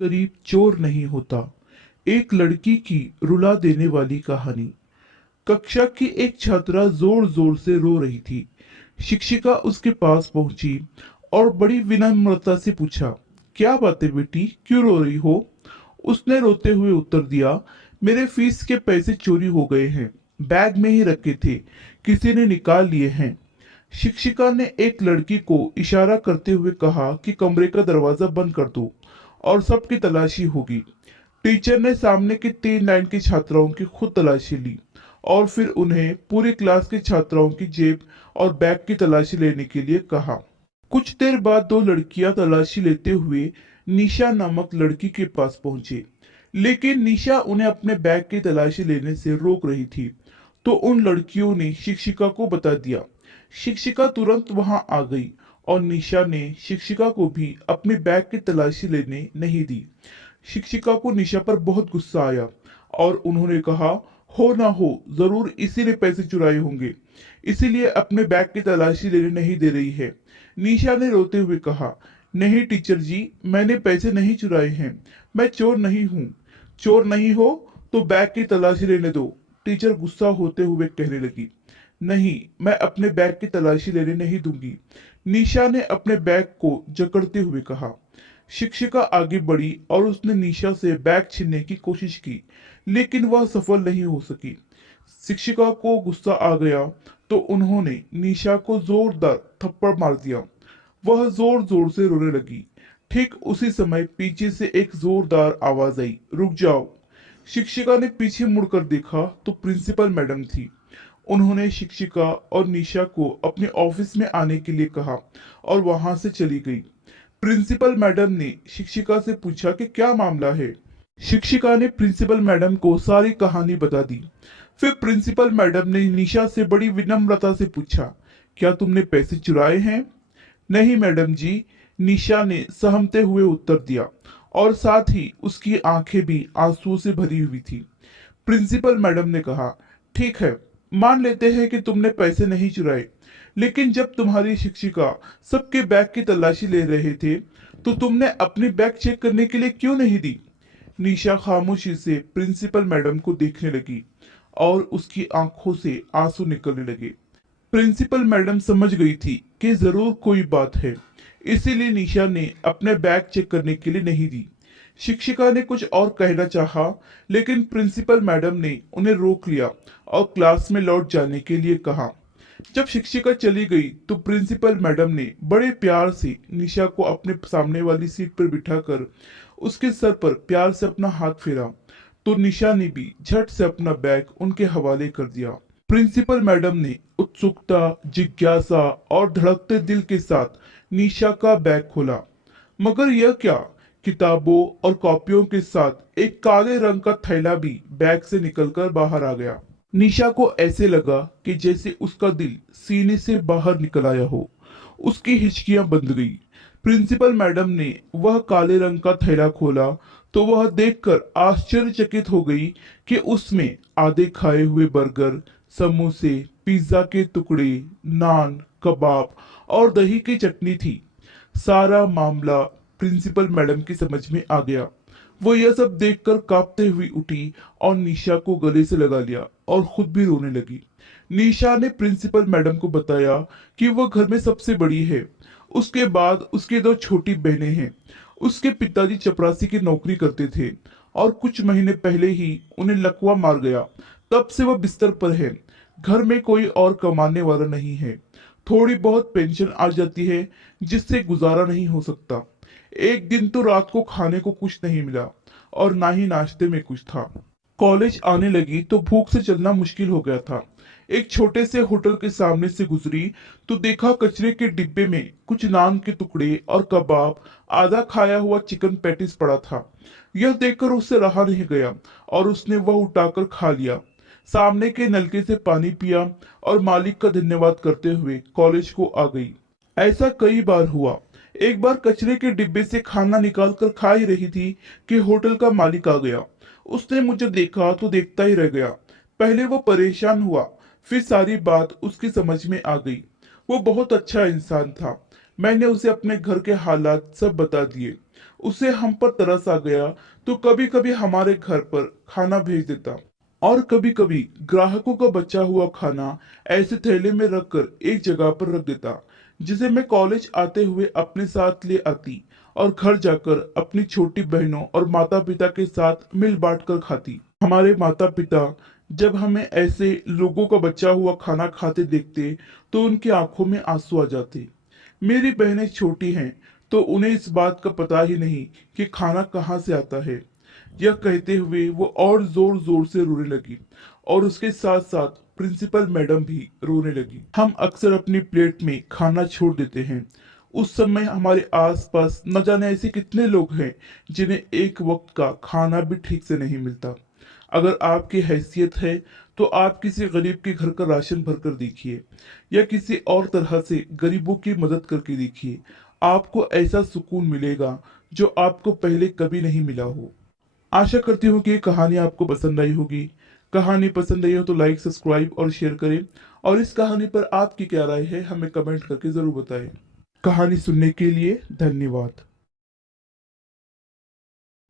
गरीब चोर नहीं होता। एक लड़की की रुला देने वाली कहानी। कक्षा की एक छात्रा जोर जोर से रो रही थी। शिक्षिका उसके पास पहुंची और बड़ी विनम्रता से पूछा, क्या बात है बेटी, क्यों रो रही हो? उसने रोते हुए उत्तर दिया, मेरे फीस के पैसे चोरी हो गए हैं। बैग में ही रखे थे, किसी ने निकाल लिए हैं। शिक्षिका ने एक लड़की को इशारा करते हुए कहा कि कमरे का दरवाजा बंद कर दो और सबकी तलाशी होगी। टीचर ने सामने की 3 लाइन की छात्राओं की खुद तलाशी ली और फिर उन्हें पूरी क्लास की छात्राओं की जेब और बैग की तलाशी लेने के लिए कहा। कुछ देर बाद दो लड़कियां तलाशी लेते हुए निशा नामक लड़की के पास पहुंचे, लेकिन निशा उन्हें अपने बैग की तलाशी लेने से रोक रही थी। तो उन लड़कियों ने शिक्षिका को बता दिया। शिक्षिका तुरंत वहां आ गई और निशा ने शिक्षिका को भी अपने बैग की तलाशी लेने नहीं दी। शिक्षिका को निशा पर बहुत गुस्सा आया और उन्होंने कहा, हो ना हो जरूर इसी ने पैसे चुराए होंगे, इसीलिए अपने बैग की तलाशी लेने नहीं दे रही है। निशा ने रोते हुए कहा, नहीं टीचर जी, मैंने पैसे नहीं चुराए हैं, मैं चोर नहीं हूँ। चोर नहीं हो तो बैग की तलाशी लेने दो। टीचर गुस्सा होते हुए कहने लगी, नहीं, मैं अपने बैग की तलाशी लेने नहीं दूंगी। निशा ने अपने बैग को जकड़ते हुए कहा। शिक्षिका आगे बढ़ी और उसने निशा से बैग छीनने की कोशिश की, लेकिन वह सफल नहीं हो सकी। शिक्षिका को गुस्सा आ गया तो उन्होंने निशा को जोरदार थप्पड़ मार दिया। वह जोर जोर से रोने लगी। ठीक उसी समय पीछे से एक जोरदार आवाज आई, रुक जाओ। शिक्षिका ने पीछे मुड़कर देखा तो प्रिंसिपल मैडम थी। उन्होंने शिक्षिका और निशा को अपने ऑफिस में आने के लिए कहा और वहां से चली गई। प्रिंसिपल मैडम ने शिक्षिका से पूछा कि क्या मामला है। शिक्षिका ने प्रिंसिपल मैडम को सारी कहानी बता दी। फिर प्रिंसिपल मैडम ने निशा से बड़ी विनम्रता से पूछा, क्या तुमने पैसे चुराए हैं? नहीं मैडम जी, निशा ने सहमते हुए उत्तर दिया और साथ ही उसकी आंखें भी आंसुओं से भरी हुई थी। प्रिंसिपल मैडम ने कहा, ठीक है, मान लेते हैं कि तुमने पैसे नहीं चुराए, लेकिन जब तुम्हारी शिक्षिका सबके बैग की तलाशी ले रहे थे तो तुमने अपनी बैग चेक करने के लिए क्यों नहीं दी? निशा खामोशी से प्रिंसिपल मैडम को देखने लगी और उसकी आंखों से आंसू निकलने लगे। प्रिंसिपल मैडम समझ गई थी कि जरूर कोई बात है, इसीलिए निशा ने अपने बैग चेक करने के लिए नहीं दी। शिक्षिका ने कुछ और कहना चाहा, लेकिन प्रिंसिपल मैडम ने उन्हें रोक लिया और क्लास में लौट जाने के लिए कहा। जब शिक्षिका चली गई तो प्रिंसिपल मैडम ने बड़े प्यार से निशा को अपने सामने वाली सीट पर बिठाकर उसके सर पर प्यार से अपना हाथ फेरा, तो निशा ने भी झट से अपना बैग उनके हवाले कर दिया। प्रिंसिपल मैडम ने उत्सुकता, जिज्ञासा और धड़कते दिल के साथ निशा का बैग खोला, मगर यह क्या, किताबों और कॉपियों के साथ एक काले रंग का थैला भी बैग से निकलकर बाहर आ गया। निशा को ऐसे लगा कि जैसे उसका दिल सीने से बाहर निकल आया हो। उसकी हिचकियां बंद गई। प्रिंसिपल मैडम ने वह काले रंग का थैला खोला तो वह देखकर आश्चर्यचकित हो गई कि उसमें आधे खाए हुए बर्गर, समोसे, पिज्जा के टुकड़े, नान, कबाब और दही की चटनी थी। सारा मामला प्रिंसिपल मैडम की समझ में आ गया। वो यह सब देखकर कांपते हुई उठी और निशा को गले से लगा लिया और खुद भी रोने लगी। निशा ने प्रिंसिपल मैडम को बताया कि वो घर में सबसे बड़ी है। उसके बाद उसके दो छोटी बहनें हैं। उसके पिताजी चपरासी की नौकरी करते थे और कुछ महीने पहले ही उन्हें लकवा मार गया। तब से वह बिस्तर पर है। घर में कोई और कमाने वाला नहीं है। थोड़ी बहुत पेंशन आ जाती है जिससे गुजारा नहीं हो सकता। एक दिन तो रात को खाने को कुछ नहीं मिला और ना ही नाश्ते में कुछ था। कॉलेज आने लगी तो भूख से चलना मुश्किल हो गया था। एक छोटे से होटल के सामने से गुजरी तो देखा कचरे के डिब्बे में कुछ नान के टुकड़े और कबाब, आधा खाया हुआ चिकन पैटिस पड़ा था। यह देखकर उससे रहा नहीं गया और उसने वह उठाकर खा लिया। सामने के नलके से पानी पिया और मालिक का धन्यवाद करते हुए कॉलेज को आ गई। ऐसा कई बार हुआ। एक बार कचरे के डिब्बे से खाना निकाल कर खा ही रही थी कि होटल का मालिक आ गया। उसने मुझे देखा तो देखता ही रह गया। पहले वो परेशान हुआ, फिर सारी बात उसकी समझ में आ गई। वो बहुत अच्छा इंसान था। मैंने उसे अपने घर के हालात सब बता दिए। उसे हम पर तरस आ गया तो कभी कभी हमारे घर पर खाना भेज देता, और कभी कभी ग्राहकों का बचा हुआ खाना ऐसे थैले में रखकर एक जगह पर रख देता, जिसे मैं कॉलेज आते हुए अपने साथ ले आती और घर जाकर अपनी छोटी बहनों और माता पिता के साथ मिल बांट कर खाती। हमारे माता पिता जब हमें ऐसे लोगों का बचा हुआ खाना खाते देखते तो उनकी आंखों में आंसू आ जाते। मेरी बहनें छोटी हैं तो उन्हें इस बात का पता ही नहीं कि खाना कहाँ से आता है। यह कहते हुए वो और जोर जोर से रोने लगी, और उसके साथ साथ प्रिंसिपल मैडम भी रोने लगी। हम अक्सर अपनी प्लेट में खाना छोड़ देते हैं। उस समय हमारे आसपास न जाने ऐसे कितने लोग हैं जिन्हें एक वक्त का खाना भी ठीक से नहीं मिलता। अगर आपकी हैसियत है तो आप किसी गरीब के घर का राशन भर कर देखिए, या किसी और तरह से गरीबों की मदद करके देखिए। आपको ऐसा सुकून मिलेगा जो आपको पहले कभी नहीं मिला हो। आशा करती हूँ कि ये कहानी आपको पसंद आई होगी। कहानी पसंद आई हो तो लाइक, सब्सक्राइब और शेयर करें, और इस कहानी पर आपकी क्या राय है हमें कमेंट करके जरूर बताएं। कहानी सुनने के लिए धन्यवाद।